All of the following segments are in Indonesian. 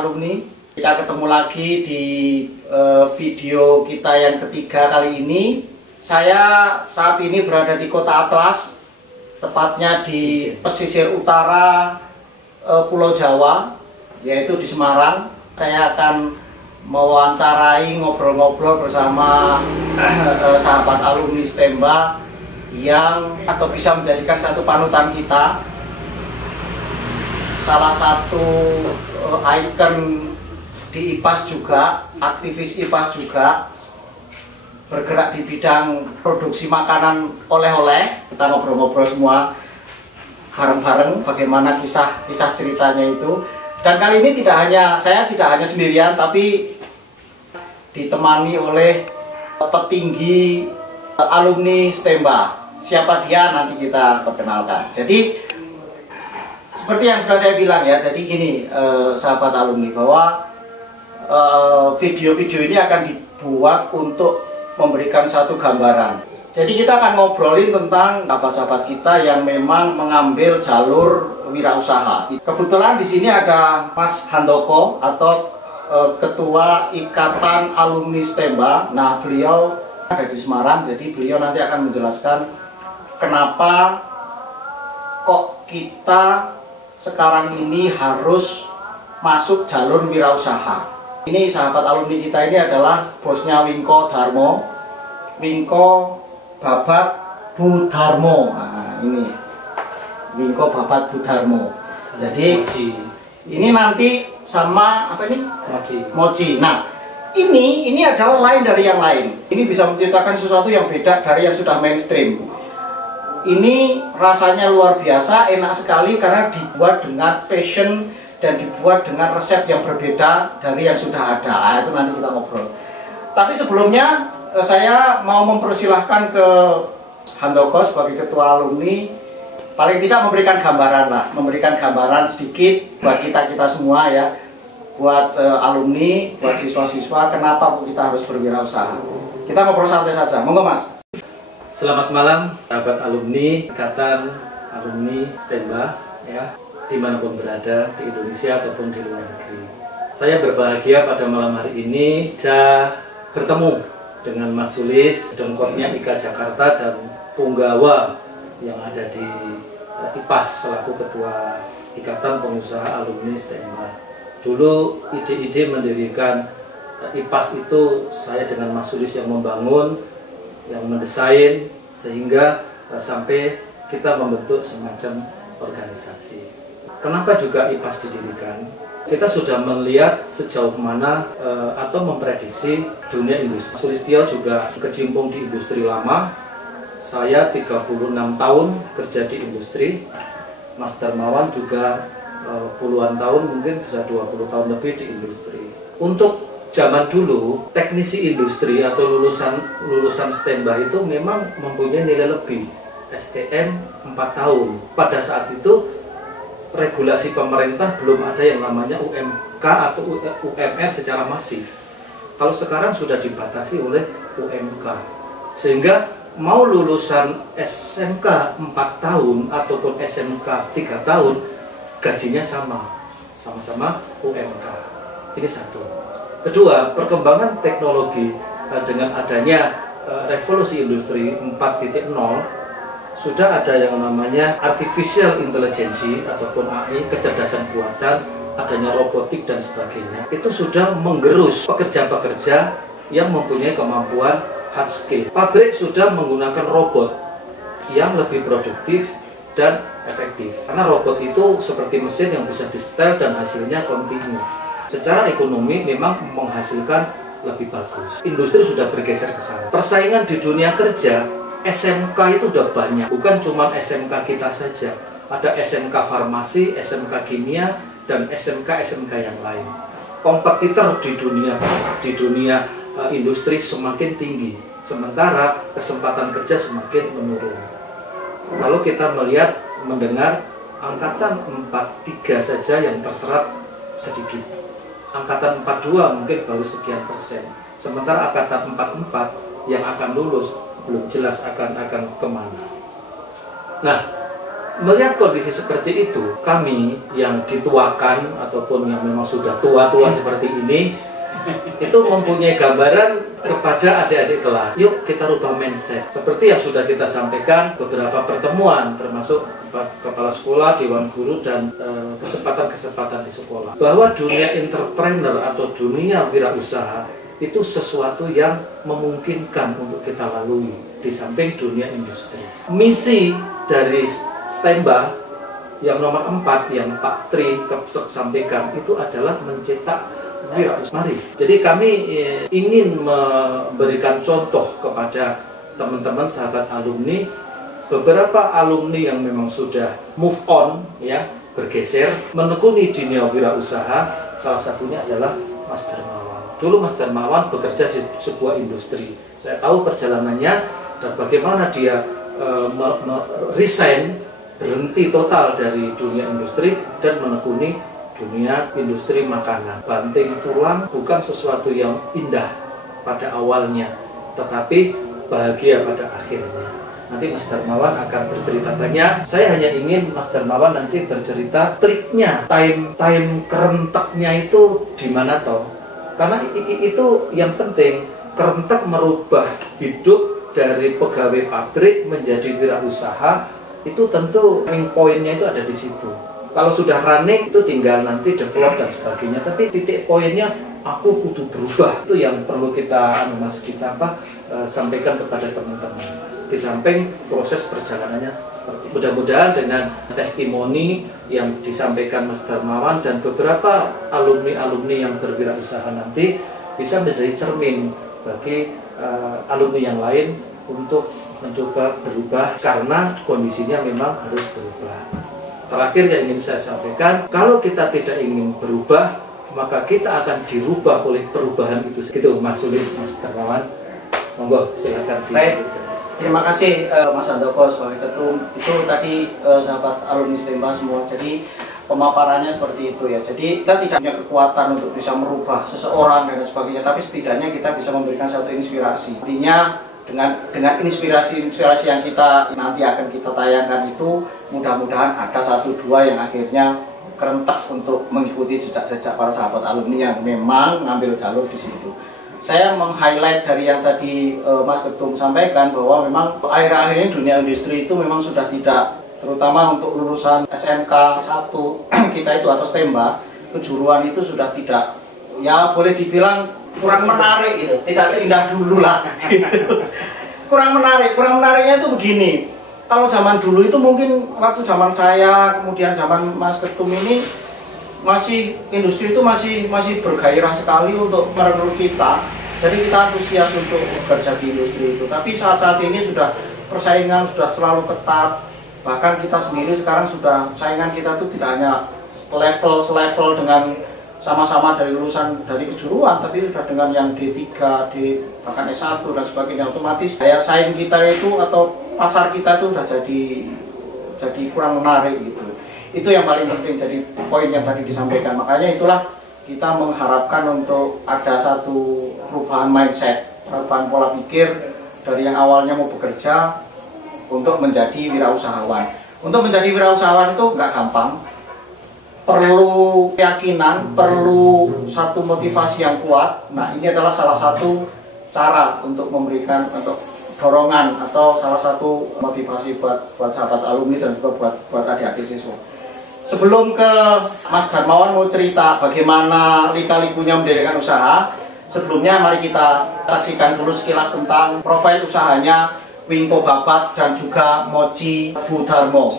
alumni. Kita ketemu lagi di video kita yang ketiga kali ini. Saya saat ini berada di Kota Atlas, tepatnya di pesisir utara Pulau Jawa, yaitu di Semarang. Saya akan mewawancarai, ngobrol-ngobrol bersama sahabat alumni STEMBA yang atau bisa menjadikan satu panutan kita, salah satu ikon di IPAS juga, aktivis IPAS juga, bergerak di bidang produksi makanan oleh-oleh. Kita ngobrol-ngobrol semua bareng-bareng bagaimana kisah ceritanya itu. Dan kali ini saya tidak hanya sendirian, tapi ditemani oleh petinggi alumni STEMBA. Siapa dia nanti kita perkenalkan. Jadi seperti yang sudah saya bilang ya, jadi gini sahabat alumni, bahwa video-video ini akan dibuat untuk memberikan satu gambaran. Jadi kita akan ngobrolin tentang sahabat-sahabat kita yang memang mengambil jalur wirausaha. Kebetulan di sini ada Mas Handoko atau Ketua Ikatan Alumni STEMBA. Nah, beliau ada di Semarang, jadi beliau nanti akan menjelaskan kenapa kok kita sekarang ini harus masuk jalur wirausaha. Ini sahabat alumni kita ini adalah bosnya Wingko Darmo, Wingko Babat Budarmo. Nah, ini Wingko Babat Budarmo. Jadi ini nanti sama apa ini? Mochi. Nah, ini adalah lain dari yang lain. Ini bisa menciptakan sesuatu yang beda dari yang sudah mainstream. Ini rasanya luar biasa, enak sekali karena dibuat dengan passion dan dibuat dengan resep yang berbeda dari yang sudah ada. Nah, itu nanti kita ngobrol. Tapi sebelumnya saya mau mempersilahkan ke Handoko sebagai ketua alumni, paling tidak memberikan gambaran sedikit buat kita semua ya, buat alumni, buat siswa-siswa, kenapa kok kita harus berwirausaha. Kita ngobrol santai saja, monggo Mas. Selamat malam sahabat alumni, Ikatan Alumni STEMBA ya, dimanapun berada di Indonesia ataupun di luar negeri. Saya berbahagia pada malam hari ini bisa bertemu dengan Mas Sulis, Dengkotnya IKA Jakarta, dan Punggawa yang ada di IPAS selaku Ketua Ikatan Pengusaha Alumni STEMBA. Dulu ide-ide mendirikan IPAS itu saya dengan Mas Sulis yang membangun, yang mendesain, sehingga sampai kita membentuk semacam organisasi. Kenapa juga IPAS didirikan? Kita sudah melihat sejauh mana atau memprediksi dunia industri. Sulistyo juga kecimpung di industri lama. Saya 36 tahun kerja di industri. Mas Darmawan juga puluhan tahun, mungkin bisa 20 tahun lebih di industri. Untuk zaman dulu, teknisi industri atau lulusan STEMBA itu memang mempunyai nilai lebih. STM 4 tahun. Pada saat itu regulasi pemerintah belum ada yang namanya UMK atau UMR secara masif. Kalau sekarang sudah dibatasi oleh UMK, sehingga mau lulusan SMK 4 tahun ataupun SMK 3 tahun, gajinya sama-sama UMK. Ini satu. Kedua, perkembangan teknologi dengan adanya revolusi industri 4.0, sudah ada yang namanya artificial intelligence ataupun AI, kecerdasan buatan, adanya robotik dan sebagainya. Itu sudah menggerus pekerja-pekerja yang mempunyai kemampuan hard skill. Pabrik sudah menggunakan robot yang lebih produktif dan efektif. Karena robot itu seperti mesin yang bisa di-setel dan hasilnya kontinu. Secara ekonomi memang menghasilkan lebih bagus. Industri sudah bergeser ke sana. Persaingan di dunia kerja, SMK itu udah banyak, bukan cuma SMK kita saja. Ada SMK farmasi, SMK kimia, dan SMK yang lain. Kompetitor di dunia industri semakin tinggi, sementara kesempatan kerja semakin menurun. Lalu kita mendengar angkatan 43 saja yang terserap sedikit. Angkatan 42 mungkin baru sekian persen. Sementara angkatan 44 yang akan lulus belum jelas akan kemana. Nah, Melihat kondisi seperti itu, kami yang dituakan ataupun yang memang sudah tua-tua seperti ini, itu mempunyai gambaran kepada adik-adik kelas. Yuk kita rubah mindset. Seperti yang sudah kita sampaikan beberapa pertemuan, termasuk kepala sekolah, dewan guru, dan kesempatan-kesempatan di sekolah. Bahwa dunia entrepreneur atau dunia wirausaha itu sesuatu yang memungkinkan untuk kita lalui di samping dunia industri. Misi dari STEMBA yang nomor 4 yang Pak Tri sampaikan itu adalah mencetak wirausaha. Mari. Jadi kami ingin memberikan contoh kepada teman-teman sahabat alumni, beberapa alumni yang memang sudah move on, ya, bergeser, menekuni dunia wirausaha. Salah satunya adalah Mas Darmawan. Dulu Mas Darmawan bekerja di sebuah industri. Saya tahu perjalanannya dan bagaimana dia resign, berhenti total dari dunia industri dan menekuni dunia industri makanan. Banting tulang bukan sesuatu yang indah pada awalnya, tetapi bahagia pada akhirnya. Nanti Mas Darmawan akan bercerita banyak. Saya hanya ingin Mas Darmawan nanti bercerita kliknya, time kerenteknya itu di mana toh? Karena itu yang penting. Kerentek merubah hidup dari pegawai pabrik menjadi wirausaha, itu tentu poinnya itu ada di situ. Kalau sudah running itu tinggal nanti develop dan sebagainya, tapi titik poinnya aku kudu berubah. Itu yang perlu kita sampaikan kepada teman-teman. Di samping proses perjalanannya, mudah-mudahan dengan testimoni yang disampaikan Mas Darmawan dan beberapa alumni-alumni yang berwirausaha nanti bisa menjadi cermin bagi alumni yang lain untuk mencoba berubah, karena kondisinya memang harus berubah. Terakhir yang ingin saya sampaikan, kalau kita tidak ingin berubah, maka kita akan dirubah oleh perubahan itu. Gitu Mas Sulis, Mas Darmawan. Monggo silakan. Baik. Terima kasih Mas Handoko sebagai ketum. Itu tadi sahabat alumni STEMBA semua. Jadi pemaparannya seperti itu ya. Jadi kita tidak punya kekuatan untuk bisa merubah seseorang dan sebagainya, tapi setidaknya kita bisa memberikan satu inspirasi. Artinya dengan inspirasi yang kita nanti akan kita tayangkan itu, mudah-mudahan ada 1-2 yang akhirnya kerentak untuk mengikuti jejak-jejak para sahabat alumni yang memang ngambil jalur di situ. Saya meng-highlight dari yang tadi Mas Ketum sampaikan bahwa memang akhir-akhir ini dunia industri itu memang sudah tidak, terutama untuk lulusan SMK 1 kita itu atau STEMBA, kejuruan itu sudah tidak, ya boleh dibilang kurang menarik itu, tidak seindah dulu lah. Kurang menariknya itu begini. Kalau zaman dulu itu mungkin waktu zaman saya, kemudian zaman Mas Ketum ini, industri itu masih bergairah sekali untuk merekrut kita. Jadi kita antusias untuk bekerja di industri itu. Tapi saat ini sudah persaingan sudah terlalu ketat. Bahkan kita sendiri sekarang sudah, saingan kita itu tidak hanya level dengan sama-sama dari lulusan dari kejuruan, tapi sudah dengan yang D3, bahkan S1 dan sebagainya. Otomatis daya saing kita itu atau pasar kita itu sudah jadi kurang menarik gitu. Itu yang paling penting, jadi poin yang tadi disampaikan. Makanya itulah kita mengharapkan untuk ada satu perubahan mindset, perubahan pola pikir dari yang awalnya mau bekerja untuk menjadi wirausahawan. Untuk menjadi wirausahawan itu nggak gampang, perlu keyakinan, perlu satu motivasi yang kuat. Nah, ini adalah salah satu cara untuk memberikan untuk dorongan atau salah satu motivasi buat sahabat alumni dan juga buat adik-adik siswa. Sebelum ke Mas Darmawan mau cerita bagaimana lika-likunya mendirikan usaha, sebelumnya mari kita saksikan dulu sekilas tentang profil usahanya Wingko Babat dan juga Mochi Budarmo.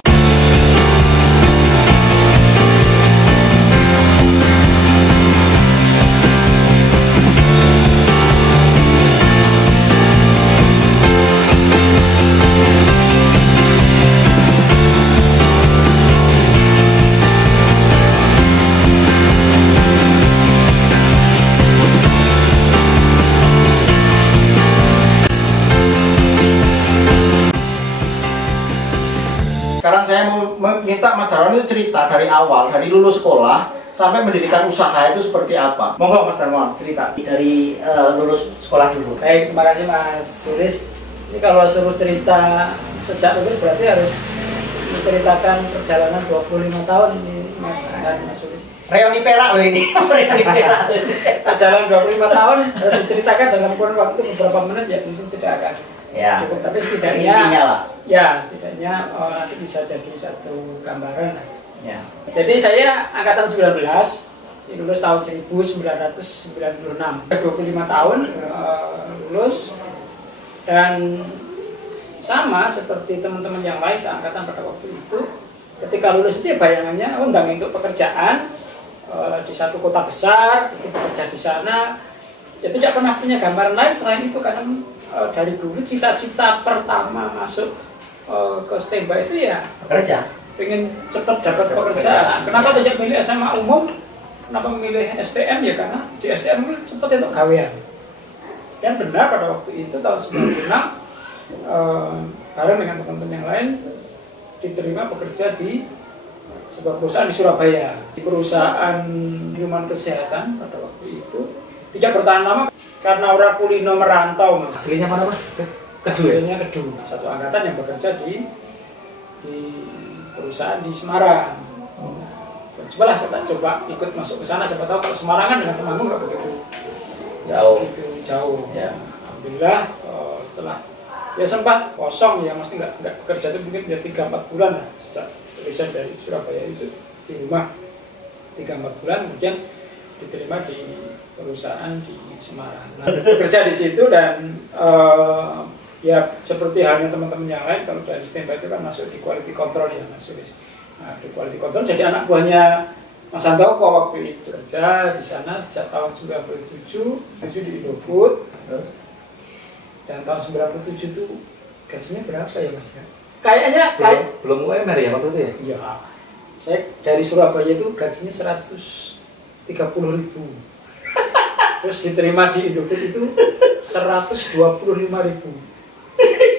Sekarang saya mau minta Mas Darmawan itu cerita dari awal, dari lulus sekolah sampai mendirikan usaha itu seperti apa. Monggo Mas Darmawan cerita dari lulus sekolah dulu. Baik, terima kasih Mas Sulis. Ini kalau suruh cerita sejak lulus berarti harus menceritakan perjalanan 25 tahun ini Mas Sulis. Reuni Perak loh ini. Reuni Perak. Perjalanan 25 tahun harus diceritakan dalam kurun waktu beberapa menit ya tentu tidak akan cukup, tapi setidaknya setidaknya nanti bisa jadi satu gambaran. Ya. Jadi saya angkatan 19, lulus tahun 1996, 25 tahun lulus, dan sama seperti teman-teman yang lain seangkatan pada waktu itu, ketika lulus itu bayangannya undang untuk pekerjaan di satu kota besar, bekerja di sana, ya tidak pernah punya gambaran lain selain itu, karena dari dulu cita-cita pertama masuk ke STEMBA itu ya Kerja. pengen cepat dapat pekerjaan. Kenapa tidak milih SMA umum? Kenapa memilih STM? Ya karena di STM itu cepat untuk gawean. Dan benar pada waktu itu tahun 96 bareng dengan teman-teman yang lain diterima bekerja di sebuah perusahaan di Surabaya, di perusahaan minuman kesehatan pada waktu itu. Tidak bertahan lama karena orang kulino merantau, Mas. Aslinya mana, Mas? Aslinya Kedu, satu angkatan yang bekerja di perusahaan di Semarang. Cobalah saya coba ikut masuk ke sana, siapa tahu kalau Semarang kan dengan Temanggung nggak begitu jauh. Ya. Alhamdulillah setelah ya sempat kosong ya, mesti nggak bekerja itu mungkin ya 3-4 bulan lah sejak resign dari Surabaya itu di rumah 3-4 bulan, kemudian diterima di perusahaan di Semarang. Nah, bekerja di situ dan ya seperti halnya teman-teman yang lain, kalau dari STEMBA itu kan masuk di quality control ya Mas Sulis. Nah, di quality control jadi anak buahnya Mas Handoko waktu itu, kerja di sana sejak tahun 97 di Indofood. Dan tahun 97 itu gajinya berapa ya Mas? Kayaknya belum UMR ya waktu itu ya? Iya. Saya dari Surabaya itu gajinya 130.000. Terus diterima di Indofood itu 125.000.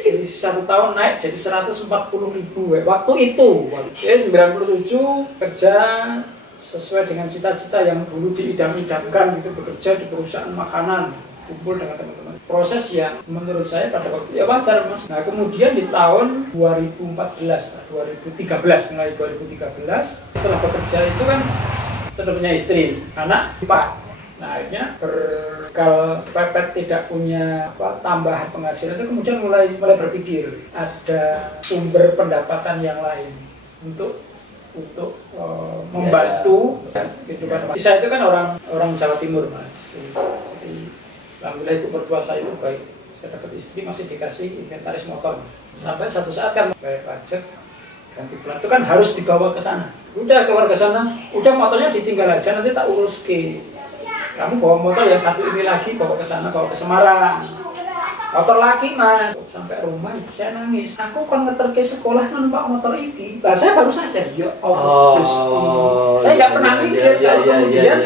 Jadi 1 tahun naik jadi 140.000 waktu itu. Ya 97 kerja sesuai dengan cita-cita yang dulu diidam-idamkan gitu, bekerja di perusahaan makanan, kumpul dengan teman-teman. Proses yang menurut saya pada waktu ya wajar Mas. Nah kemudian di tahun 2013 mulai 2013 setelah bekerja itu kan sudah punya istri, anak, Pak. Nah akhirnya berkal pepet tidak punya tambahan penghasilan itu kemudian mulai berpikir ada sumber pendapatan yang lain untuk membantu kehidupan. Saya itu kan orang Jawa Timur Mas. Jadi alhamdulillah ibu mertua saya itu baik. Saya dapat istri masih dikasih inventaris motor Mas. Sampai satu saat kan bayar pajak ganti plat itu kan harus dibawa ke sana. Udah keluar ke sana, udah motornya ditinggal aja, nanti tak urus ke. Kamu bawa motor yang satu ini lagi, bawa ke sana, bawa ke Semarang. Motor lagi Mas. Sampai rumah saya nangis. Aku kan ngeter ke sekolah numpak motor ini. Lah saya baru sadar, ya saya nggak pernah mikir kalau kemudian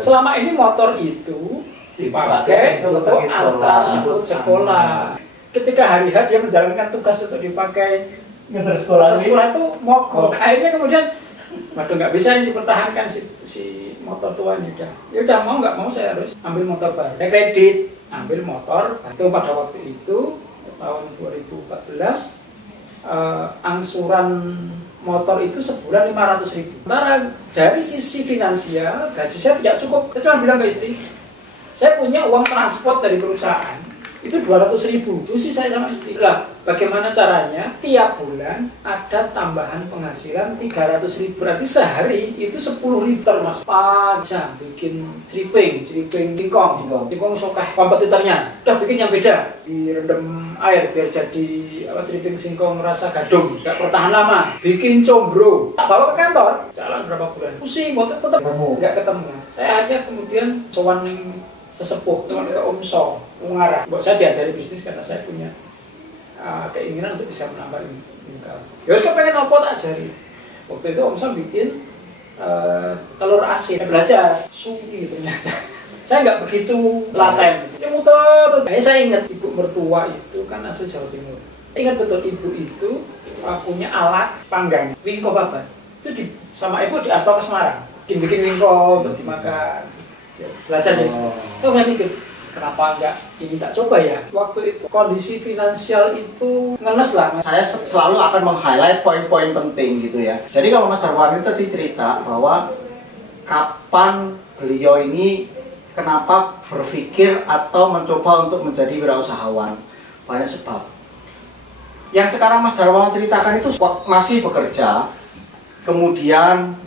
selama ini motor itu dipakai untuk antar jemput sekolah. Ketika hari-hari dia menjalankan tugas untuk dipakai ngantar sekolah itu mogok. Akhirnya kemudian waduh nggak bisa ini dipertahankan si motor tua ini. Ya udah mau nggak mau saya harus ambil motor baru. Saya kredit ambil motor. Itu pada waktu itu tahun 2014 angsuran motor itu sebulan 500.000. Sementara dari sisi finansial gaji saya tidak cukup. Saya cuma bilang ke istri, saya punya uang transport dari perusahaan itu 200.000. Diskusi saya sama istri, lah bagaimana caranya tiap bulan ada tambahan penghasilan 300.000, berarti sehari itu 10 liter Mas. Pajak bikin tripping singkong sokeh kompetitornya, udah bikin yang beda, direndam air biar jadi tripping singkong rasa gadung, gak bertahan lama, bikin combro, tak bawa ke kantor, jalan berapa bulan, pusing, tetap gak ketemu. Saya akhirnya kemudian sowan sesepuh, teman ke Om So, mengarah. Buat saya diajari bisnis karena saya punya keinginan untuk bisa menambah income. Ya saya pengen apa tak ajari. Waktu itu Om So bikin telur asin. Saya belajar, suwi ternyata. Saya nggak begitu laten. Ya muter. Saya ingat ibu mertua itu kan asli Jawa Timur. Ingat betul ibu itu punya alat panggang, wingko babat. Itu sama ibu di Astoka Semarang. Bikin wingko untuk dimakan. Ya, belajar dari situ. Saya mikir, kenapa enggak ini tak coba ya. Waktu itu kondisi finansial itu ngenes lah. Saya selalu akan meng-highlight poin-poin penting gitu ya. Jadi kalau Mas Darwani tadi cerita bahwa kapan beliau ini kenapa berpikir atau mencoba untuk menjadi wirausahawan, banyak sebab. Yang sekarang Mas Darwani ceritakan itu masih bekerja, kemudian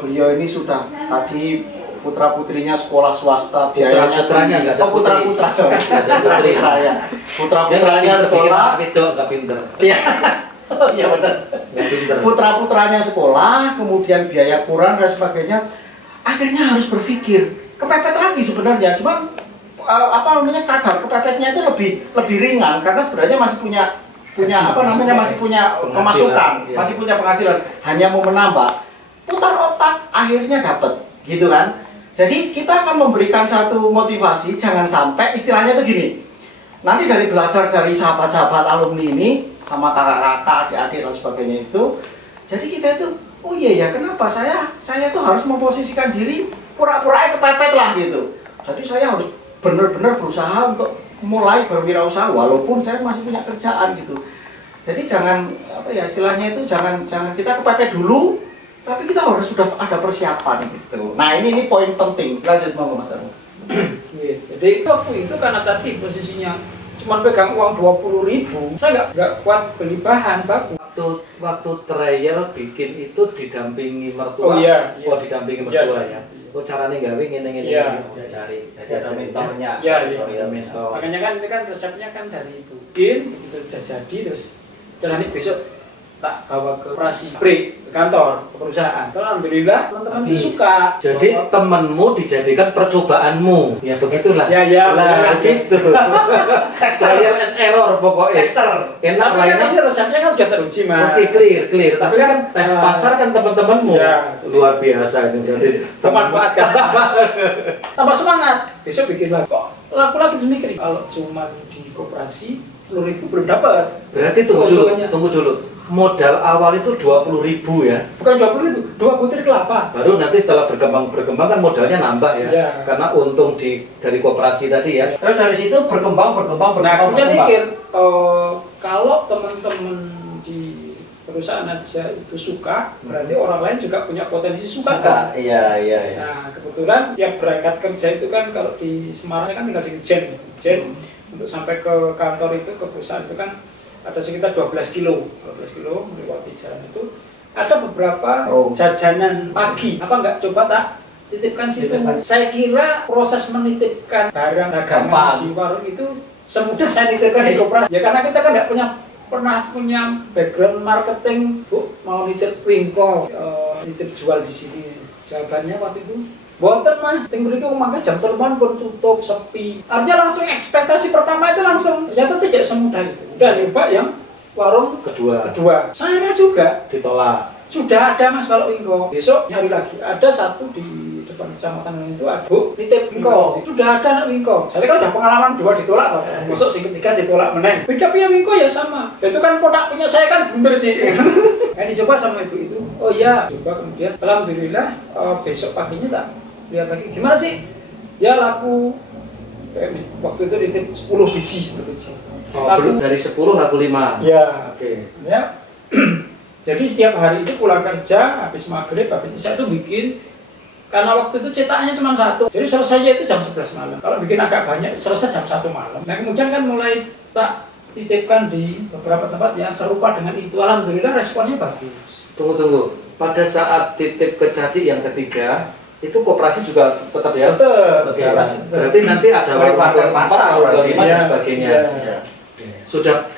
beliau ini sudah tadi putra-putrinya sekolah swasta, biayanya putranya nggak ada putra-putra, putra-putranya sekolah, itu nggak pinter. Iya, iya benar. Putra-putranya sekolah, kemudian biaya kurang dan sebagainya, akhirnya harus berpikir kepepet lagi sebenarnya, cuman apa namanya kadar kepepetnya itu lebih ringan karena sebenarnya masih punya apa namanya masih punya pemasukan, ya. Masih punya penghasilan, hanya mau menambah, putar otak, akhirnya dapat, gitu kan? Jadi kita akan memberikan satu motivasi, jangan sampai istilahnya itu gini. Nanti dari belajar dari sahabat-sahabat alumni ini sama kakak-kakak, adik-adik dan sebagainya itu, jadi kita itu, oh iya ya, kenapa saya tuh harus memposisikan diri pura-pura kepepet lah gitu. Jadi saya harus benar-benar berusaha untuk mulai berwirausaha walaupun saya masih punya kerjaan gitu. Jadi jangan apa ya istilahnya itu jangan kita kepepet dulu. Tapi kita harus sudah ada persiapan gitu. Nah ini poin penting. Lanjut mau Mas Darmo. Jadi waktu itu karena tadi posisinya cuma pegang uang 20.000, saya nggak kuat beli bahan baku. Waktu trial bikin itu didampingi mertua. Oh iya. Oh didampingi mertua ya. Oh caranya gawe ngene-ngene Cari. Jadi ada mentornya. Iya. Mentor. Makanya kan ini kan resepnya kan dari Ibu Kim, itu udah jadi terus. Dan besok tak bawa ke operasi break ke kantor ke perusahaan. Alhamdulillah teman-teman suka. Jadi temenmu dijadikan percobaanmu. Ya begitulah. Ya. Lah gitu. Trial and error pokoknya. Tester. Enak Tapi kan lainnya. ini resepnya kan sudah teruji mas. Oke clear. Tapi kan tes pasar kan teman-temanmu. Ya. Luar biasa itu berarti. Memanfaatkan. Tambah semangat. Besok bikin lagi. Kok laku lagi terus mikir kalau cuma di koperasi 10.000 belum dapat. Berarti tunggu dulu. Modal awal itu 20.000 ya. Bukan 20.000, 2 butir kelapa. Baru nanti setelah berkembang kan modalnya nambah ya. Ya. Karena untung dari koperasi tadi ya. Terus dari situ berkembang. Nah, kemudian mikir kalau teman-teman di perusahaan aja itu suka, berarti orang lain juga punya potensi suka. Kan? Iya. Nah, kebetulan tiap berangkat kerja itu kan kalau di Semarang kan tinggal di Jen. Untuk sampai ke kantor itu ke perusahaan itu kan ada sekitar 12 kilo melewati jalan itu ada beberapa jajanan pagi. Apa enggak coba tak titipkan situ? Saya kira proses menitipkan barang dagangan di warung itu semudah saya nitipkan di koperasi. Ya karena kita kan enggak pernah punya background marketing. Bu mau nitip wingko, nitip jual di sini. Jawabannya waktu itu boten mas, tinggal itu maka jam telepon pun tutup, sepi. Artinya langsung ekspektasi pertama itu langsung, ternyata tidak semudah itu. Udah nyoba yang warung kedua. Sama juga Ditolak. Sudah ada mas kalau wingko. Besok nyari lagi. Ada satu di depan kecamatan itu ada bu nitip wingko. Sudah ada anak wingko. Saya kan udah pengalaman 2 ditolak loh. Besok si ketiga ditolak meneng. Beda punya wingko ya sama. Itu kan kotak punya saya kan bener sih. Yang dicoba sama ibu itu. Oh iya. Coba kemudian alhamdulillah besok paginya tak lihat lagi gimana sih ya laku waktu itu nitip 10 biji. Laku dari 10 laku 5 ya. Oke. Ya jadi setiap hari itu pulang kerja habis maghrib habis isya itu bikin karena waktu itu cetaknya cuma 1 jadi selesainya itu jam 11 malam kalau bikin agak banyak selesai jam 1 malam. Nah kemudian kan mulai tak titipkan di beberapa tempat yang serupa dengan itu. Alhamdulillah responnya bagus. Tunggu pada saat titip ke Caci yang ketiga itu koperasi juga tetap ya? Tetap. Oke. Berarti nanti ada warung ke-4, warung ke-5 dan sebagainya. Ya.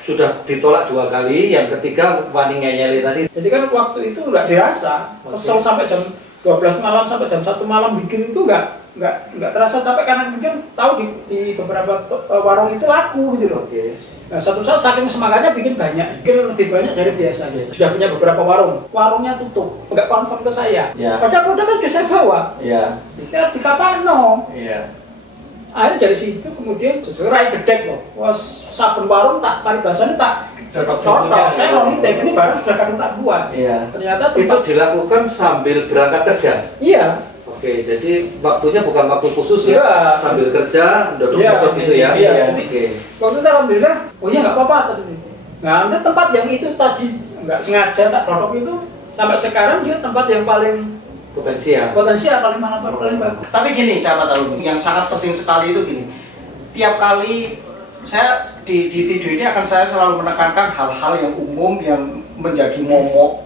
Sudah ditolak 2 kali, yang ketiga wani ngeyeli tadi. Jadi kan waktu itu nggak dirasa, kesel sampai jam 12 malam sampai jam 1 malam bikin itu nggak terasa capek karena kemudian tahu di beberapa warung itu laku gitu loh. Nah satu saat saking semangatnya bikin lebih banyak dari biasanya. Sudah punya beberapa warungnya tutup, nggak confirm ke saya. Ya. Padahal produk kan saya bawa. Iya. Dikira di kapano. Iya. Akhirnya dari situ kemudian sesuai gedek loh. Wah saben warung tak paribasannya tak cocok. Saya mau nitip ini barang sudah kami tak buat. Iya. Ternyata Itu dilakukan sambil berangkat kerja? Iya. Oke. Oke, jadi waktunya bukan waktu khusus ya, Iya. sambil kerja, Iya, dodok-dodok gitu ya. iya. Oke. Waktu itu alhamdulillah, oh iya nggak apa-apa tadi. Nah, ada tempat yang itu tadi nggak sengaja tak dodok itu sampai sekarang dia tempat yang paling potensial paling bagus. Tapi gini, sahabat alumni, yang sangat penting sekali itu gini. Tiap kali saya di video ini akan saya selalu menekankan hal-hal yang umum yang menjadi momok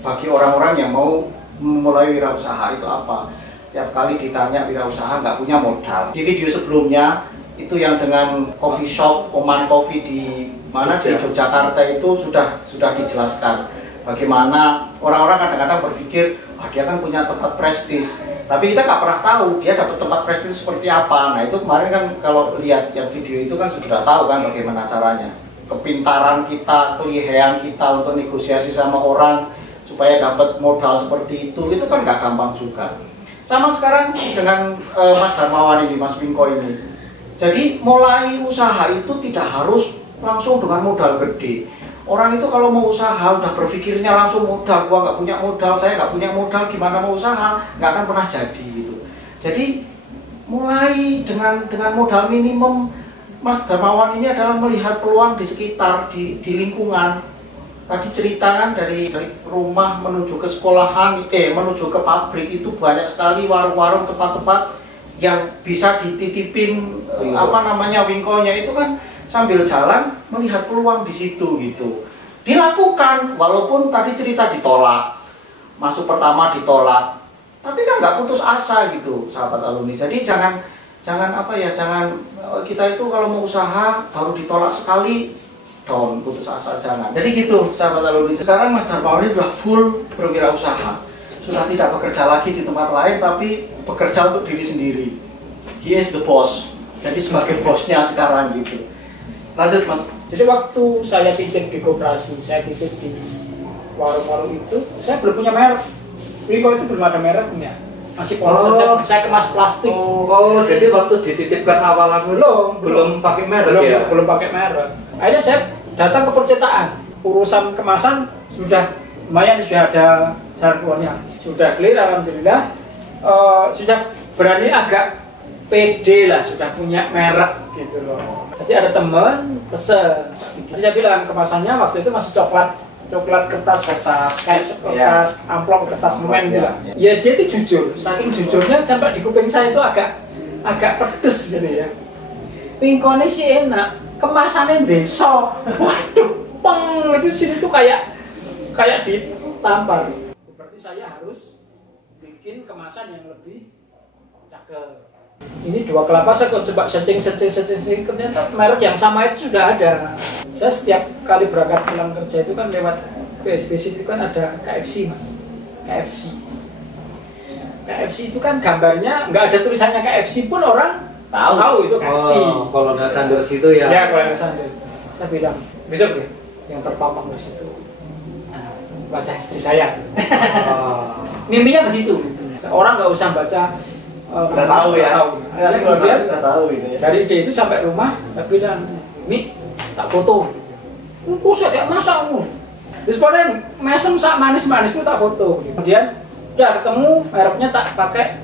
bagi orang-orang yang mau memulai wirausaha itu apa. Tiap kali ditanya wirausaha nggak punya modal. Di video sebelumnya itu yang dengan coffee shop Oman Coffee di mana di Yogyakarta itu sudah dijelaskan bagaimana orang-orang kadang-kadang berpikir dia kan punya tempat prestis, tapi kita nggak pernah tahu dia dapat tempat prestis seperti apa. Nah itu kemarin kan kalau lihat yang video itu kan sudah tahu kan bagaimana caranya, kepintaran kita, kelihayan kita untuk negosiasi sama orang supaya dapat modal seperti itu kan nggak gampang juga. Sama sekarang dengan Mas Darmawan ini, Mas Wingko ini. Jadi mulai usaha itu tidak harus langsung dengan modal gede. Orang itu kalau mau usaha udah berpikirnya langsung modal, gua nggak punya modal, saya nggak punya modal, gimana mau usaha, nggak akan pernah jadi gitu. Jadi mulai dengan modal minimum, Mas Darmawan ini adalah melihat peluang di sekitar, di lingkungan. Tadi ceritakan dari rumah menuju ke sekolahan, menuju ke pabrik itu banyak sekali warung-warung, tempat-tempat yang bisa dititipin wingkonya itu kan. Sambil jalan melihat peluang di situ gitu, dilakukan walaupun tadi cerita ditolak, masuk pertama ditolak, tapi kan nggak putus asa gitu sahabat alumni. Jadi jangan kita itu kalau mau usaha baru ditolak sekali down, putus asa, jangan. Jadi gitu sahabat alumni. Sekarang Mas Darmawan ini sudah full berwirausaha, sudah tidak bekerja lagi di tempat lain tapi bekerja untuk diri sendiri. He is the boss, jadi sebagai bosnya sekarang gitu. Lanjut Mas. Jadi waktu saya titip di koperasi, saya titip di warung-warung itu, saya belum punya merek. Wingko itu belum ada mereknya, masih polos saja. Saya kemas plastik. Jadi waktu dititipkan awalan belum pakai merek ya? Belum pakai merek. Akhirnya saya datang ke percetakan, urusan kemasan sudah lumayan, sudah ada syarat keluarnya, sudah clear alhamdulillah. Sudah berani agak pede lah, sudah punya merek gitu loh. Jadi ada teman pesen, jadi saya bilang kemasannya waktu itu masih coklat kertas kayak kertas amplop, kertas semen gitu lah. Ya dia itu jujur, saking jujurnya sampai di kuping saya itu agak pedes gitu ya. Wingkone sih enak, kemasannya besok, waduh, peng itu sini tuh kayak ditampar. Berarti saya harus bikin kemasan yang lebih cakep. Ini dua kelapa saya kok coba searching ternyata merek yang sama itu sudah ada. Saya setiap kali berangkat pulang kerja itu kan lewat PSBC itu kan ada KFC Mas. KFC itu kan gambarnya nggak ada tulisannya KFC pun orang tahu itu KFC. Kolonel Sanders itu ya. Ya Kolonel Sanders. Saya bilang besok ya yang terpampang di situ baca istri saya. Mimpinya begitu. Orang nggak usah baca. Udah tahu ya. Kemudian tahu itu ya. Dari ide itu sampai rumah, saya bilang, Mi, tak foto. Kusuk kayak masak mu. Terus pada mesem sak manis-manis itu tak foto. Kemudian udah ketemu mereknya tak pakai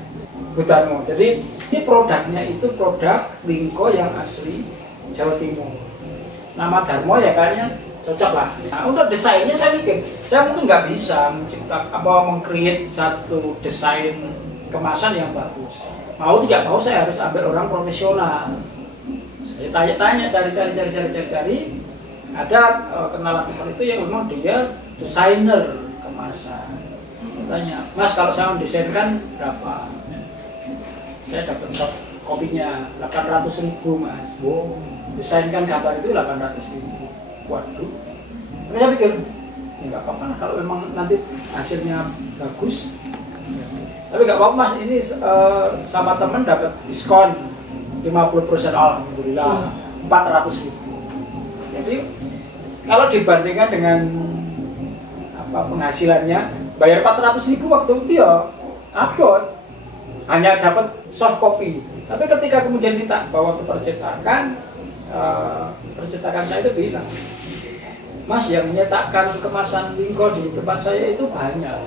Budarmo. Jadi ini produknya itu produk Wingko yang asli Jawa Timur. Nama Darmo ya kayaknya cocok lah. Nah, untuk desainnya saya mikir, saya mungkin nggak bisa meng-create satu desain kemasan yang bagus. Mau tidak mau saya harus ambil orang profesional. Saya tanya-tanya, cari. Ada kenalan teman itu yang memang dia desainer kemasan. Tanya, Mas kalau saya mendesainkan berapa? Saya dapat soft kopinya 800.000 Mas. Desainkan gambar itu 800.000. Waduh. Saya pikir, ya nggak apa-apa kalau memang nanti hasilnya bagus. Tapi nggak apa-apa Mas, ini sama temen dapat diskon 50%, alhamdulillah 400.000. Jadi kalau dibandingkan dengan penghasilannya, bayar 400.000 waktu itu ya upload, hanya dapat soft copy. Tapi ketika kemudian kita bawa ke percetakan, percetakan saya itu bilang, Mas yang menyetakkan kemasan Wingko di tempat saya itu banyak.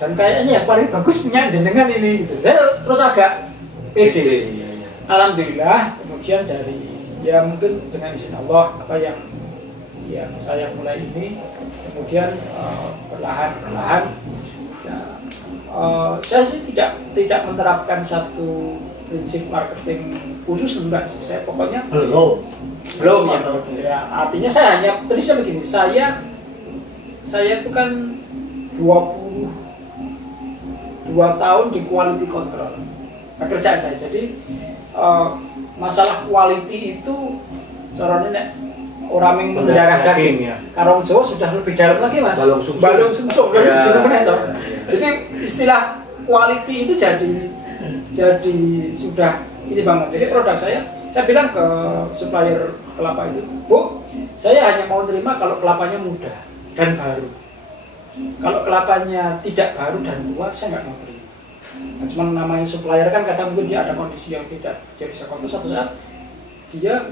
dan kayaknya yang paling bagus punya jenengan ini gitu. Saya terus agak pede. Alhamdulillah kemudian dari ya mungkin dengan izin Allah apa yang saya mulai ini kemudian perlahan-lahan ya, saya sih tidak menerapkan satu prinsip marketing khusus, enggak sih. Saya pokoknya belum ya. Artinya saya hanya prinsip begini, saya itu kan 22 tahun di quality control pekerjaan saya. Jadi masalah quality itu caranya nek orang yang mendarah daging ya. Karong Jawa sudah lebih dalam lagi Mas. Balung sumsum ya. Jadi istilah quality itu jadi sudah ini banget. Jadi produk saya bilang ke supplier kelapa itu, Bu, saya hanya mau terima kalau kelapanya muda dan baru. Kalau kelapanya tidak baru dan tua, saya nggak mau terima. Nah, cuma namanya supplier kan kadang mungkin dia ada kondisi yang tidak dia bisa kontrol. Satu saat dia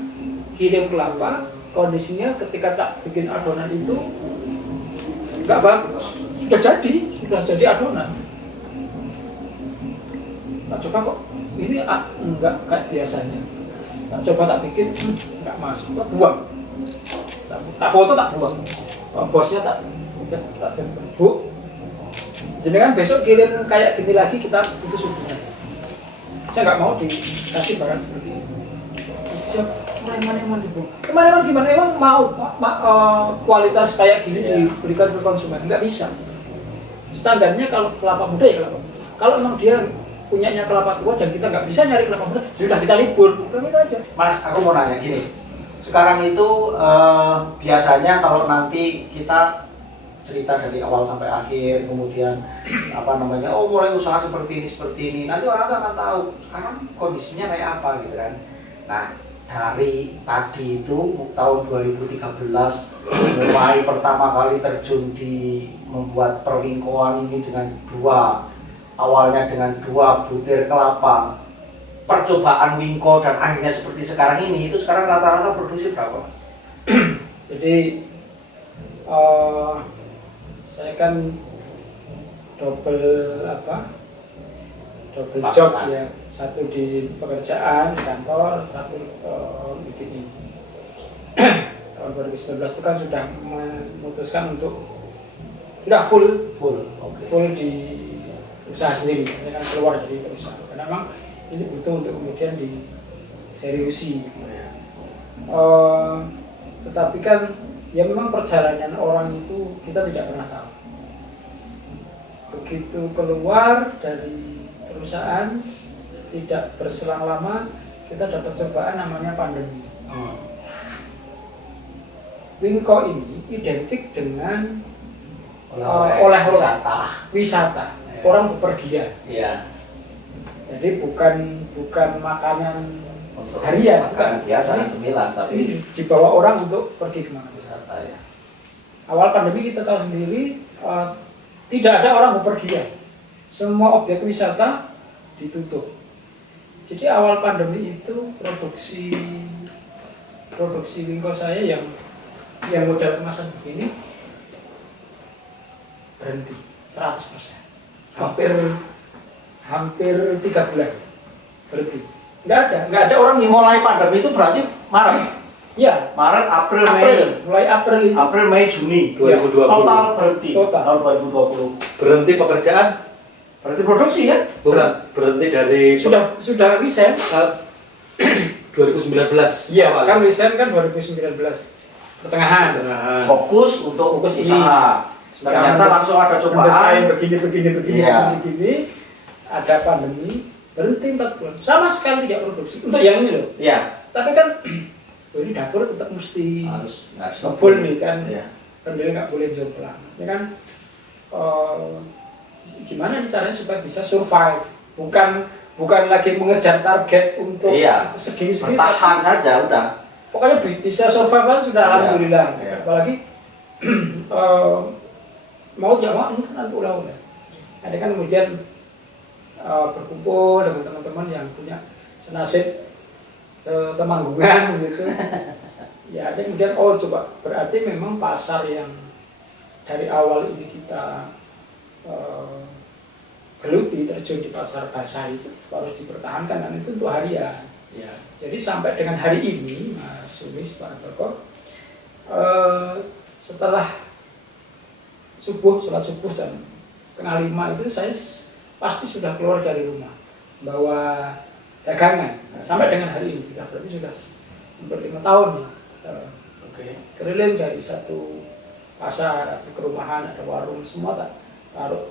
kirim kelapa, kondisinya ketika tak bikin adonan itu nggak bagus, sudah jadi adonan. Tak coba kok ini enggak kayak biasanya. Tak coba tak bikin enggak masuk, tak buang. Tak foto tak buang. Bosnya tak Bu, jenengan besok kirim kayak gini lagi kita putus hubungan. Saya nggak mau dikasih barang seperti ini. Kemana-mana dibu. Kemana-mana gimana emang mau kualitas kayak gini diberikan ke konsumen? Nggak bisa. Standarnya kalau kelapa muda ya kelapa muda. Kalau memang dia punyanya kelapa tua dan kita nggak bisa nyari kelapa muda, sudah kita libur. Itu aja. Mas, aku mau nanya gini. Sekarang itu biasanya kalau nanti kita cerita dari awal sampai akhir, kemudian mulai usaha seperti ini, nanti orang akan tahu sekarang kondisinya kayak apa gitu kan. Nah, dari tadi itu tahun 2013 mulai pertama kali terjun di membuat perwingkoan ini dengan awalnya dengan 2 butir kelapa, percobaan wingko dan akhirnya seperti sekarang ini, itu sekarang rata-rata produksi berapa? Jadi saya kan double job ya, satu di pekerjaan di kantor, satu bikin ini. Tahun 2019 itu kan sudah memutuskan untuk sudah full di usaha sendiri, ini kan keluar dari perusahaan karena memang ini butuh untuk kemudian diseriusi. Tetapi kan ya memang perjalanan orang itu kita tidak pernah tahu. Begitu keluar dari perusahaan tidak berselang lama kita dapat cobaan namanya pandemi. Wingko ini identik dengan oleh-oleh wisata. Orang bepergian. Iya. Jadi bukan makanan untuk harian, makanan biasa cemilan, tapi dibawa orang untuk pergi kemana wisata ya. Awal pandemi kita tahu sendiri tidak ada orang bepergian. Semua objek wisata ditutup. Jadi awal pandemi itu produksi wingko saya yang model kemasan begini berhenti 100%. Hampir 3 bulan berhenti. Nggak ada orang yang mulai pandemi itu berarti Maret. Iya, Maret, April, Mei. Mulai April, Mei, Juni 2020. Total berhenti. Tahun 2020. Berhenti pekerjaan? Berarti produksi ya? Bukan, berhenti dari sudah resign 2019. Iya, kan resign kan 2019 pertengahan. Fokus untuk usaha. Ternyata langsung ada cobaan begini, ada pandemi, berhenti 4 bulan, sama sekali tidak produksi untuk yang ini loh. Iya. Tapi kan ini dapur tetap mesti harus ngebul nih kan, pendiri nggak boleh jomplang. Ini kan gimana nih caranya supaya bisa survive, bukan lagi mengejar target untuk segini bertahan saja udah. Pokoknya bisa survive aja sudah alhamdulillah. Apalagi mau tidak mau ini kan ulah-ulah. Ada kan kemudian berkumpul dengan teman-teman yang punya senasib temanggungan gitu. Ya, jadi kemudian coba berarti memang pasar yang dari awal ini kita geluti terjun di pasar basah itu harus dipertahankan, dan itu untuk harian. Ya. Jadi sampai dengan hari ini, Mas Sumis, Pak Berko, setelah sholat subuh jam 4:30 itu saya pasti sudah keluar dari rumah bawa dagangan. Nah, sampai dengan hari ini, berarti sudah hampir 5 tahun ya. Keliling dari satu pasar, ke rumahan, ada warung, semua tak taruh.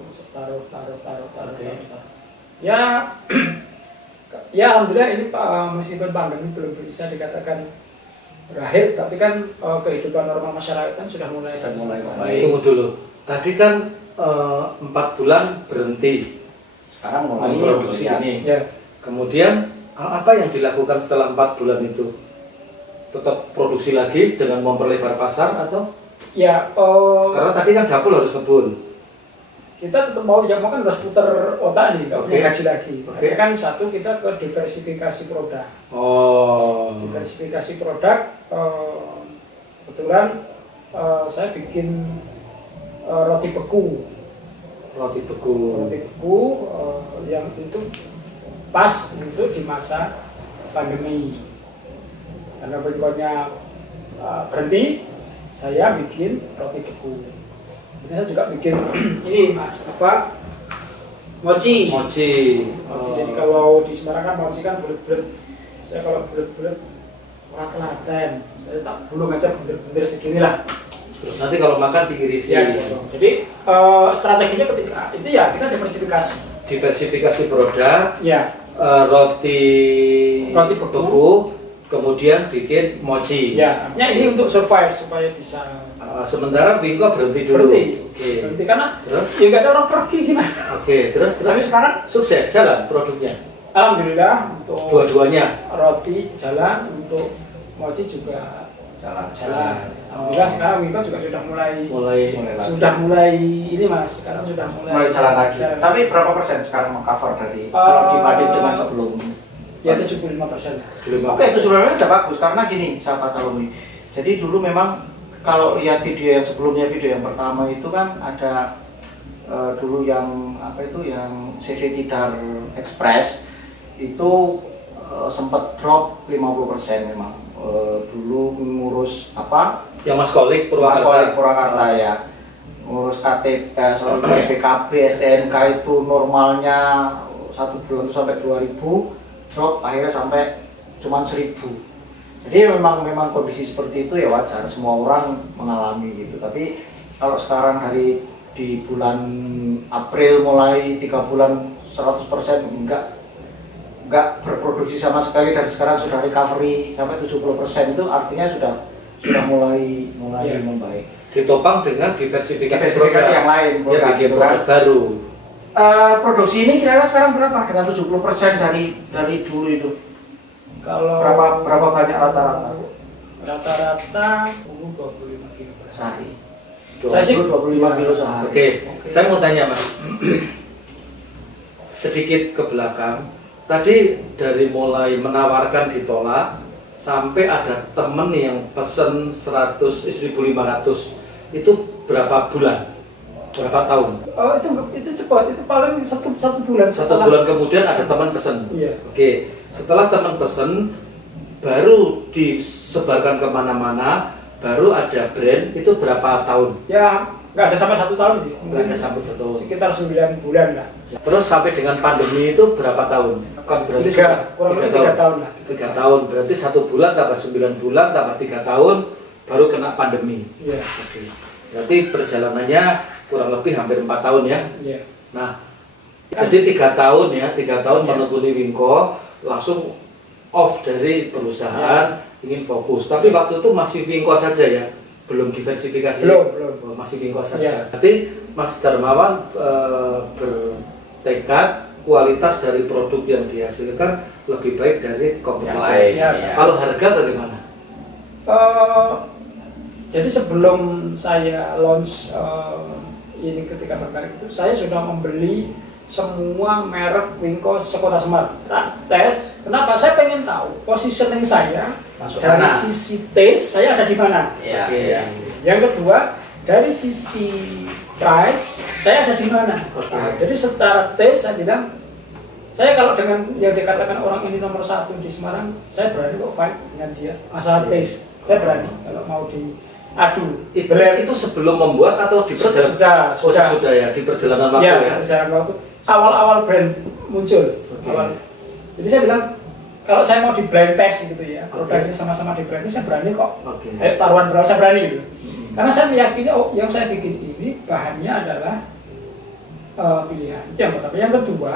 Ya, ya alhamdulillah ini meskipun pandemi belum bisa dikatakan berakhir, tapi kan kehidupan normal masyarakat kan sudah mulai membaik. Tunggu dulu. Tadi kan 4 bulan berhenti. Sekarang mulai memproduksi ya. ini. ya. Kemudian apa yang dilakukan setelah 4 bulan itu? Tetap produksi lagi dengan memperlebar pasar atau? Ya, Karena tadi kan dapur harus kebun. kita tetap mau kan harus putar otak nih, nggak punya gaji lagi. Oke. Kan satu, kita ke diversifikasi produk. Oh. Diversifikasi produk, kebetulan saya bikin roti beku. Roti beku. Roti beku yang itu pas untuk di masa pandemi. Karena berikutnya berhenti, saya bikin roti beku. Saya juga bikin ini Mas, mochi. Mochi. Jadi kalau di Semarang kan mochi kan bulat-bulat. Saya kalau bulat-bulat orang Klaten, saya tak belum aja bener-bener segini lah. Terus nanti kalau makan diirisi. Ya, gitu. Jadi strateginya ketika itu ya kita diversifikasi. Diversifikasi produk. Ya. Roti beku. Kemudian bikin mochi. Ya, artinya ini untuk survive supaya bisa. Sementara Wingko berhenti dulu. Berhenti karena terus? Ya nggak ada orang pergi gimana. Terus Tapi sekarang sukses jalan produknya. alhamdulillah untuk Dua-duanya. roti jalan, untuk mochi juga jalan. Alhamdulillah sekarang Wingko juga sudah mulai ini Mas, sekarang sudah mulai jalan lagi. Tapi berapa persen sekarang mengcover dari kalau dibanding dengan sebelumnya? Ya 75%. Oke, itu sebenarnya udah bagus karena gini, sahabat alumni. Jadi dulu memang kalau lihat video yang sebelumnya, video yang pertama itu kan ada dulu yang yang CV Tidar Express itu sempat drop 50% memang. Dulu ngurus Yang Mas Kolik Purwakarta ya. Ngurus KTP, BPKB, STNK itu normalnya 1 bulan sampai 2000, drop akhirnya sampai cuman 1000. Jadi memang kondisi seperti itu ya wajar, semua orang mengalami gitu. Tapi kalau sekarang di bulan April mulai 3 bulan 100% enggak berproduksi sama sekali, dan sekarang sudah recovery sampai 70%, itu artinya sudah mulai membaik. Ditopang dengan diversifikasi yang lain, ya, bikin produk baru. Produksi ini kira-kira sekarang berapa dengan 70% dari dulu itu? Kalau berapa banyak rata-rata? Rata-rata 25 kilo per sehari. Saya sih 25 kilo sehari. Oke. Saya mau tanya Mas, sedikit ke belakang. Tadi dari mulai menawarkan ditolak sampai ada temen yang pesen 1.500, itu berapa bulan? Berapa tahun? Oh itu cepat, itu paling satu bulan. Satu bulan kemudian ada teman pesen. Iya. Oke, setelah teman pesen baru disebarkan kemana-mana, baru ada brand, itu berapa tahun? Ya nggak ada sampai 1 tahun sih. Nggak ada sampai 1 tahun. Sekitar 9 bulan lah. Terus sampai dengan pandemi itu berapa tahun? Kan berarti kurang lebih 3 tahun lah. 3 tahun, berarti 1 bulan tambah 9 bulan tambah 3 tahun baru kena pandemi. Iya. Oke. Berarti perjalanannya kurang lebih hampir 4 tahun ya. Iya. Nah, jadi 3 tahun ya, 3 tahun menekuni Wingko, langsung off dari perusahaan, ingin fokus. Tapi waktu itu masih Wingko saja ya, belum diversifikasi. Belum. Masih Wingko saja. Ya. Berarti Mas Darmawan bertekad kualitas dari produk yang dihasilkan lebih baik dari kompetitor lain. Ya. Kalau harga bagaimana? Jadi sebelum saya launch ini ketika tertarik itu, saya sudah membeli semua merek Wingko sekota Semarang. Tes, kenapa? Saya pengen tahu positioning saya masuk dari mana? sisi taste saya ada di mana. Iya. Oke. Yang kedua, dari sisi price saya ada di mana. Nah, jadi secara taste saya bilang, saya kalau dengan yang dikatakan orang ini nomor 1 di Semarang, saya berani kok fight dengan dia. Masalah taste, saya berani kalau mau diadu. Itu sebelum membuat atau di perjalanan? Sudah ya, di perjalanan waktu ya. Perjalanan waktu. Awal-awal brand muncul. Awal. Jadi saya bilang, kalau saya mau di blind test gitu ya, produknya sama-sama di blind test, saya berani kok. Taruhan berapa saya berani gitu. Karena saya meyakini yang saya bikin ini bahannya adalah pilihan. Itu yang pertama. Yang kedua,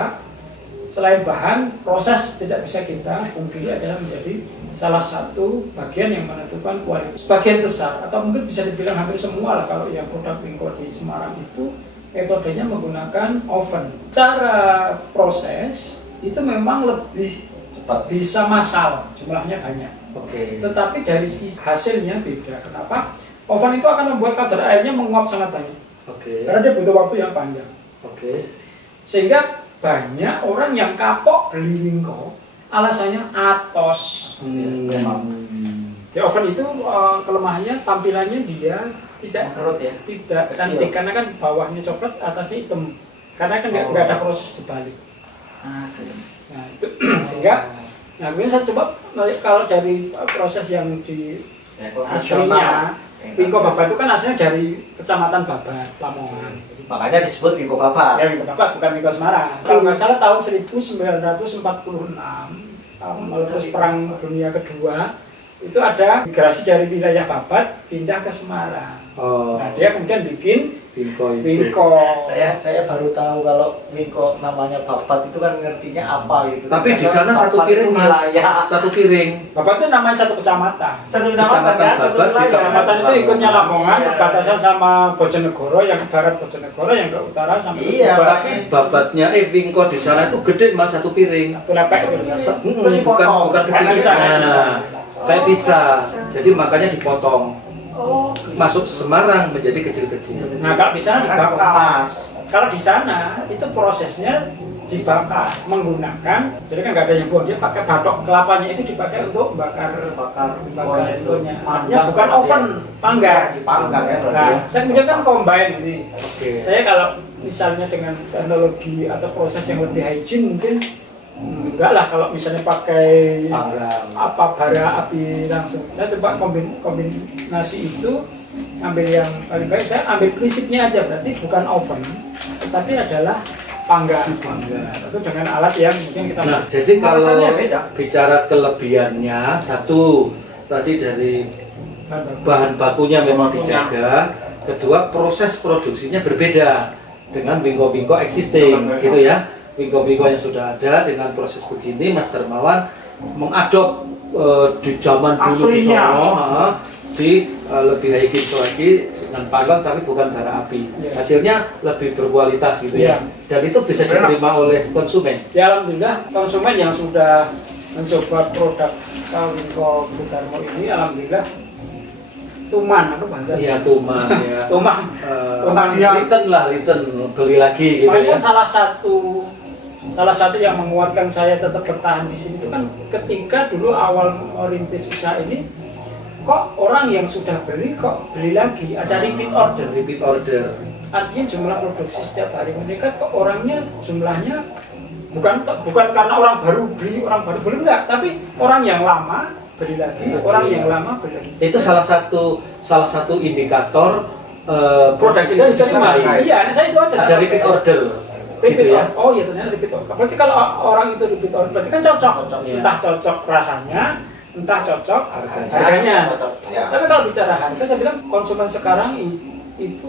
selain bahan, proses tidak bisa kita pungkiri adalah menjadi salah satu bagian yang menentukan kualitas. Sebagian besar atau mungkin bisa dibilang hampir semua lah kalau yang produk Wingko di Semarang itu metodenya menggunakan oven. Cara proses itu memang lebih cepat, bisa massal, jumlahnya banyak. Tetapi dari sisi hasilnya beda. Kenapa? Oven itu akan membuat kadar airnya menguap sangat banyak. Karena dia butuh waktu yang panjang. Sehingga banyak orang yang kapok beli Wingko, alasannya atos. Di oven itu kelemahannya tampilannya dia tidak tidak cantik karena kan bawahnya coklat, atasnya hitam. Karena kan nggak ada proses dibalik. Nah itu sehingga, nah kemudian saya coba kalau dari proses yang di aslinya. Wingko Babat itu kan aslinya dari Kecamatan Babat, Lamongan. Makanya disebut Wingko Babat. Ya, Wingko Babat, bukan Wingko Semarang. Kalau nggak salah tahun 1946, tahun terus Perang Dunia Kedua, itu ada migrasi dari wilayah Babat pindah ke Semarang. Nah, dia kemudian bikin Wingko. Saya baru tahu kalau Wingko namanya Babat itu kan ngertinya apa gitu. Tapi di sana satu piring Mas, satu piring. Babat itu namanya satu kecamatan. Satu kecamatan kan? Kecamatan itu ikutnya Lamongan, berbatasan sama Bojonegoro, yang ke barat Bojonegoro, yang ke utara sama Iya, tapi Babatnya Wingko di sana itu gede Mas, satu piring. Satu lepek gitu. Bukan kecil. Kayak pizza. Jadi makanya dipotong. Masuk Semarang menjadi kecil-kecil. Nah, kalau di sana dibakar. Kalau di sana itu prosesnya dibakar menggunakan, jadi kan nggak ada yang buang, dia pakai batok kelapanya itu dipakai untuk bakar itunya. Artinya bukan oven, panggang. Nah, saya punya kan combine ini. Saya kalau misalnya dengan teknologi atau proses yang lebih hygiene mungkin enggak lah kalau misalnya pakai bara api langsung. Saya coba kombinasi itu, ambil yang paling baik. Saya ambil prinsipnya aja, berarti bukan oven, tetapi adalah panggang. Itu dengan alat yang mungkin kita. Nah, jadi kalau bicara kelebihannya, satu tadi dari bahan bakunya memang dijaga, kedua proses produksinya berbeda dengan Wingko existing, gitu ya. Wingko yang sudah ada dengan proses begini, Mas Dermawan mengadop di zaman dulu di Solo, lebih higienis lagi dengan panggang tapi bukan bara api. Hasilnya lebih berkualitas gitu ya. Dan itu bisa diterima oleh konsumen. Ya alhamdulillah, konsumen yang sudah mencoba produk Wingko Budarmo ini alhamdulillah tuman, apa bahasa? Iya, tuman ya. Tuman Liten beli lagi gitu ya. Salah satu yang menguatkan saya tetap bertahan di sini itu kan ketika dulu awal merintis usaha ini, kok orang yang sudah beli kok beli lagi, ada repeat order. Artinya jumlah produksi setiap hari meningkat, kok orangnya jumlahnya bukan karena orang baru beli enggak, tapi orang yang lama beli lagi, orang yang lama beli lagi. Itu salah satu indikator produk kita diterima. Iya, saya itu aja. Ada repeat order. Gitu ya? Oh iya, ternyata repeat order. Berarti kalau orang itu repeat order, berarti kan cocok. Entah cocok rasanya, entah cocok harganya. Tapi kalau bicara harga, saya bilang konsumen sekarang itu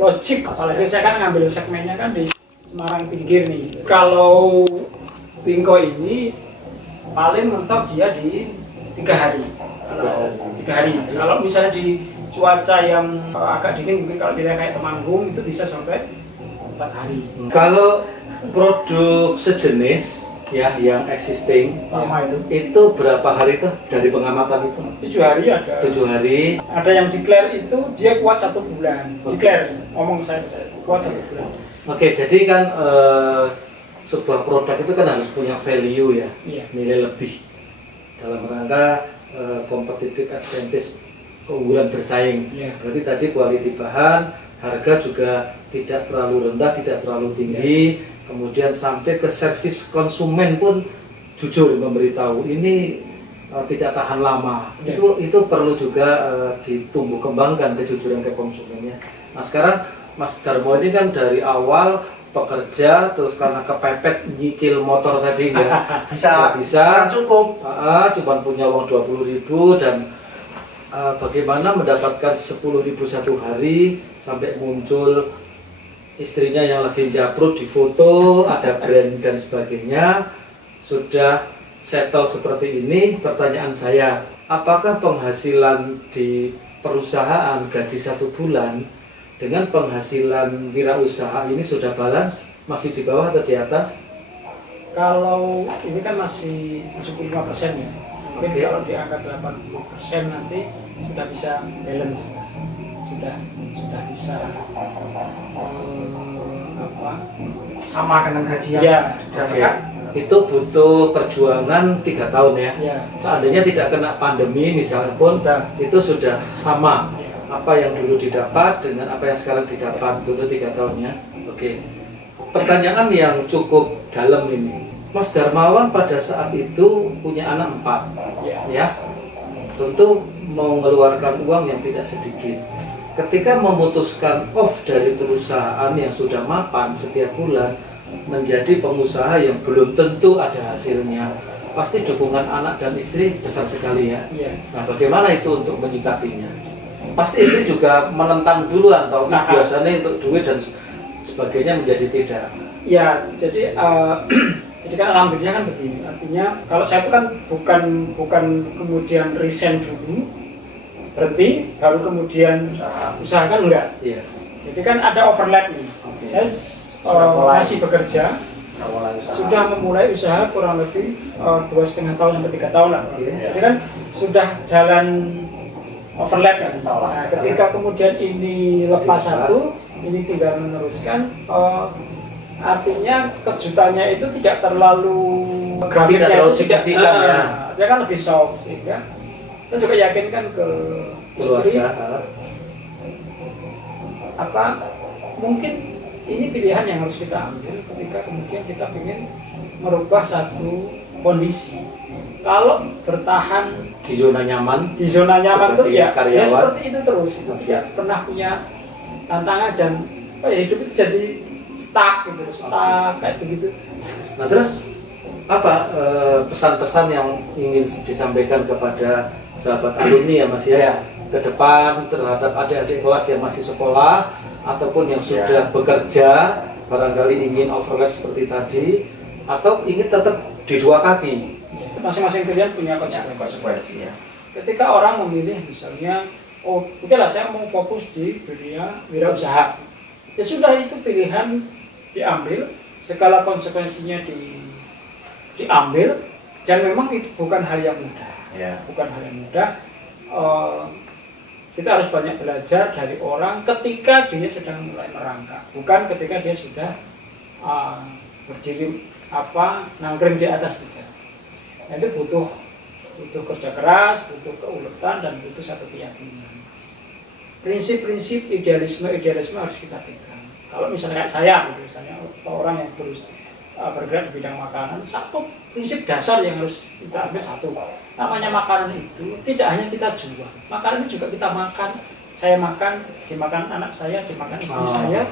logik. Apalagi saya kan ngambil segmennya kan di Semarang pinggir nih. Kalau Wingko ini paling mentok dia di 3 hari. Kalau misalnya di cuaca yang agak dingin, mungkin kalau wilayah kayak Temanggung itu bisa sampai 4 hari. Kalau produk sejenis ya yang existing lama itu berapa hari tuh dari pengamatan itu? 7 hari ada. 7 hari. Ada yang declare itu dia kuat 1 bulan. Declare, ngomong saya kuat 1 bulan. Oke, jadi kan sebuah produk itu kan harus punya value ya, nilai lebih dalam rangka competitive advantage keunggulan bersaing. Ya. Berarti tadi quality bahan, harga juga tidak terlalu rendah, tidak terlalu tinggi, kemudian sampai ke servis konsumen pun jujur memberitahu ini tidak tahan lama. Ya. Itu perlu juga ditumbuh kembangkan kejujuran ke konsumennya. Nah sekarang Mas Darmo ini kan dari awal pekerja, terus karena kepepet nyicil motor tadi bisa cukup. Cuma punya uang 20.000 dan bagaimana mendapatkan 10.000 satu hari sampai muncul istrinya yang lagi japrut di foto, ada brand dan sebagainya, sudah settle seperti ini. Pertanyaan saya, apakah penghasilan di perusahaan gaji 1 bulan dengan penghasilan wirausaha ini sudah balance? Masih di bawah atau di atas? Kalau ini kan masih 75% ya. Mungkin kalau di angka 80% nanti sudah bisa balance, sudah bisa Sama dengan gajian. Ya, Itu butuh perjuangan 3 tahun ya. ya. Seandainya tidak kena pandemi misalnya pun, itu sudah sama. Apa yang dulu didapat dengan apa yang sekarang didapat, butuh 3 tahun ya. Oke. Pertanyaan yang cukup dalam ini. Mas Darmawan pada saat itu punya anak 4, ya. Tentu mengeluarkan uang yang tidak sedikit. Ketika memutuskan off dari perusahaan yang sudah mapan setiap bulan menjadi pengusaha yang belum tentu ada hasilnya, pasti dukungan anak dan istri besar sekali ya. Nah, bagaimana itu untuk menyikapinya? Pasti istri juga menentang duluan, atau biasanya untuk duit dan sebagainya menjadi tidak. Ya, jadi kan alhamdulillah kan begini. Artinya kalau saya itu kan bukan kemudian resign dulu, berhenti, baru kemudian usahakan enggak. Iya. Jadi kan ada overlap nih. Saya masih bekerja, sudah memulai usaha kurang lebih 2,5 tahun sampai 3 tahun lah. Jadi kan sudah jalan overlap kan. Nah, ketika kemudian ini lepas satu, ini tinggal meneruskan. Artinya kejutannya itu tidak terlalu grafiknya, signifikan ya. Dia kan lebih soft, sehingga saya juga yakinkan ke istri mungkin ini pilihan yang harus kita ambil ketika kemudian kita ingin merubah satu kondisi. Kalau bertahan di zona nyaman itu ya seperti itu terus, tidak pernah punya tantangan dan hidup itu jadi stuck kayak begitu. Nah terus apa pesan-pesan yang ingin disampaikan kepada sahabat alumni ya Mas ya, ke depan terhadap adik-adik kelas yang masih sekolah ataupun yang sudah bekerja, barangkali ingin overlap seperti tadi atau ingin tetap di 2 kaki? Masing-masing pilihan punya konsekuensi ya. Ketika orang memilih misalnya, udahlah saya mau fokus di dunia wirausaha, ya sudah, itu pilihan diambil, segala konsekuensinya diambil, dan memang itu bukan hal yang mudah. Bukan hal yang mudah. Kita harus banyak belajar dari orang ketika dia sedang mulai merangkak, bukan ketika dia sudah berdiri nangkring di atas tidak. Nah, itu butuh kerja keras, butuh keuletan, dan butuh satu keyakinan. Prinsip-prinsip idealisme harus kita pegang. Kalau misalnya kayak saya, misalnya orang yang bergerak di bidang makanan, satu prinsip dasar yang harus kita ambil satu. Namanya makanan itu tidak hanya kita jual, makanan itu juga kita makan. Saya makan, dimakan anak saya, dimakan istri saya.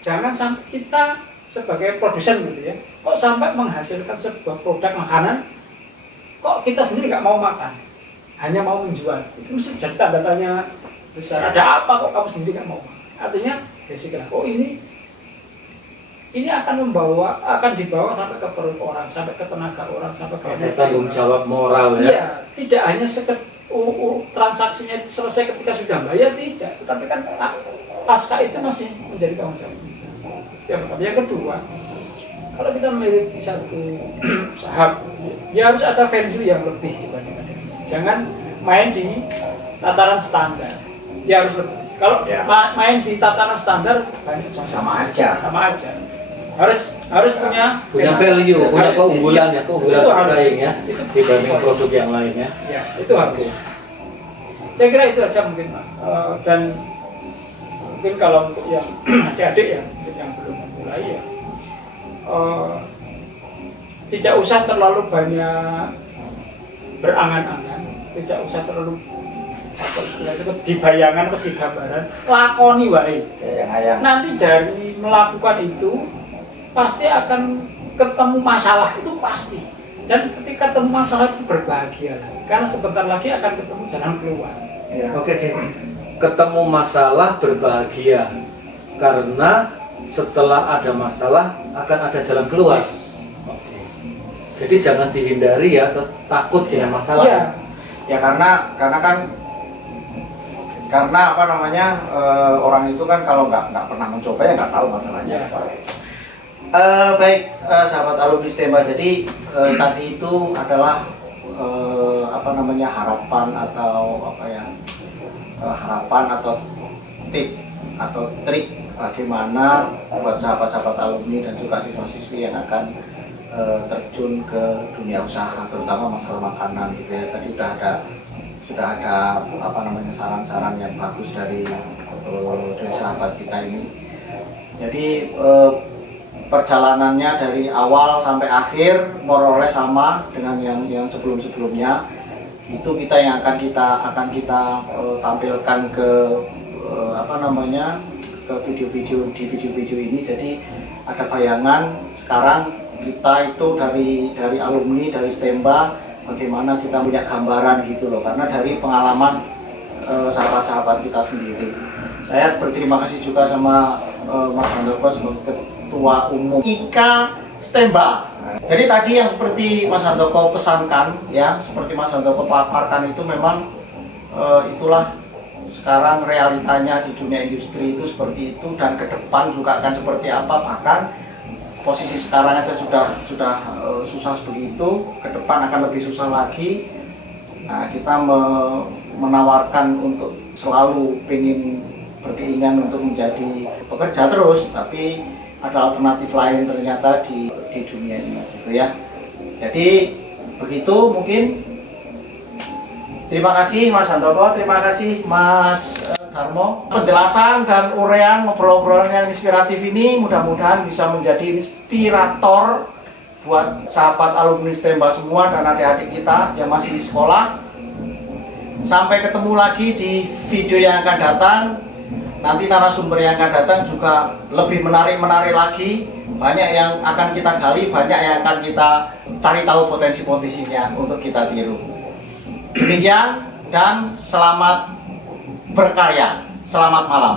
Jangan sampai kita sebagai produsen gitu ya, kok sampai menghasilkan sebuah produk makanan, kok kita sendiri nggak mau makan, hanya mau menjual. Itu mesti jadi tanda tanya besar. Ada apa kok kamu sendiri nggak mau makan? Artinya basicnya, ini akan dibawa sampai ke perut orang, sampai ke tenaga orang, sampai ke energi. Tanggung jawab moral ya. Iya, tidak hanya transaksinya selesai ketika sudah bayar, tidak. Tetapi kan pasca itu masih menjadi tanggung jawab. Yang kedua, kalau kita memiliki satu saham, ya harus ada value yang lebih dibandingkan. Jangan main di tataran standar. Ya harus lebih. Kalau main di tataran standar banyak sama aja. Harus punya value, punya keunggulan ya, keunggulan bersaing ya, dibanding produk yang lainnya. Ya, itu harus. Saya kira itu aja mungkin Mas. Dan mungkin kalau untuk yang adik-adik ya, mungkin yang belum memulai ya, tidak usah terlalu banyak berangan-angan, tidak usah terlalu apa istilah itu di bayangan atau di gambaran, lakoni wae. Nanti dari melakukan itu pasti akan ketemu masalah, itu pasti. Dan ketika ketemu masalah itu berbahagia, karena sebentar lagi akan ketemu jalan keluar. Ya. Oke. Ketemu masalah berbahagia, karena setelah ada masalah akan ada jalan keluar. Oke. Jadi jangan dihindari ya, takut dengan masalah. Iya. Ya karena apa namanya, orang itu kan kalau nggak pernah mencoba ya nggak tahu masalahnya. Baik, sahabat alumni STEMBA, jadi tadi itu adalah apa namanya, harapan atau tip atau trik bagaimana buat sahabat-sahabat alumni dan juga siswa-siswi yang akan terjun ke dunia usaha, terutama masalah makanan gitu ya. Tadi sudah ada apa namanya, saran-saran yang bagus dari sahabat kita ini. Jadi perjalanannya dari awal sampai akhir more or less sama dengan yang sebelum-sebelumnya. Itu kita yang akan kita tampilkan ke apa namanya, ke video-video ini. Jadi ada bayangan sekarang kita itu dari alumni dari STEMBA, bagaimana kita punya gambaran gitu loh, karena dari pengalaman sahabat-sahabat kita sendiri. Saya berterima kasih juga sama Mas Handoko sebagai Ketua Umum IKA STEMBA. Jadi tadi yang seperti Mas Handoko pesankan ya, seperti Mas Handoko paparkan itu memang itulah sekarang realitanya di dunia industri itu seperti itu, dan ke depan juga akan seperti apa. Bahkan posisi sekarang aja sudah susah seperti itu, ke depan akan lebih susah lagi. Nah, kita menawarkan untuk selalu berkeinginan untuk menjadi pekerja terus, tapi ada alternatif lain ternyata di dunia ini gitu ya. Jadi begitu mungkin. Terima kasih Mas Handoko, terima kasih Mas Darmo. Penjelasan dan uraian ngobrol-ngobrolan yang inspiratif ini mudah-mudahan bisa menjadi inspirator buat sahabat alumni STEMBA semua dan adik-adik kita yang masih di sekolah. Sampai ketemu lagi di video yang akan datang. Nanti narasumber yang akan datang juga lebih menarik lagi. Banyak yang akan kita gali, banyak yang akan kita cari tahu potensi-potensinya untuk kita tiru. Demikian dan selamat berkarya. Selamat malam.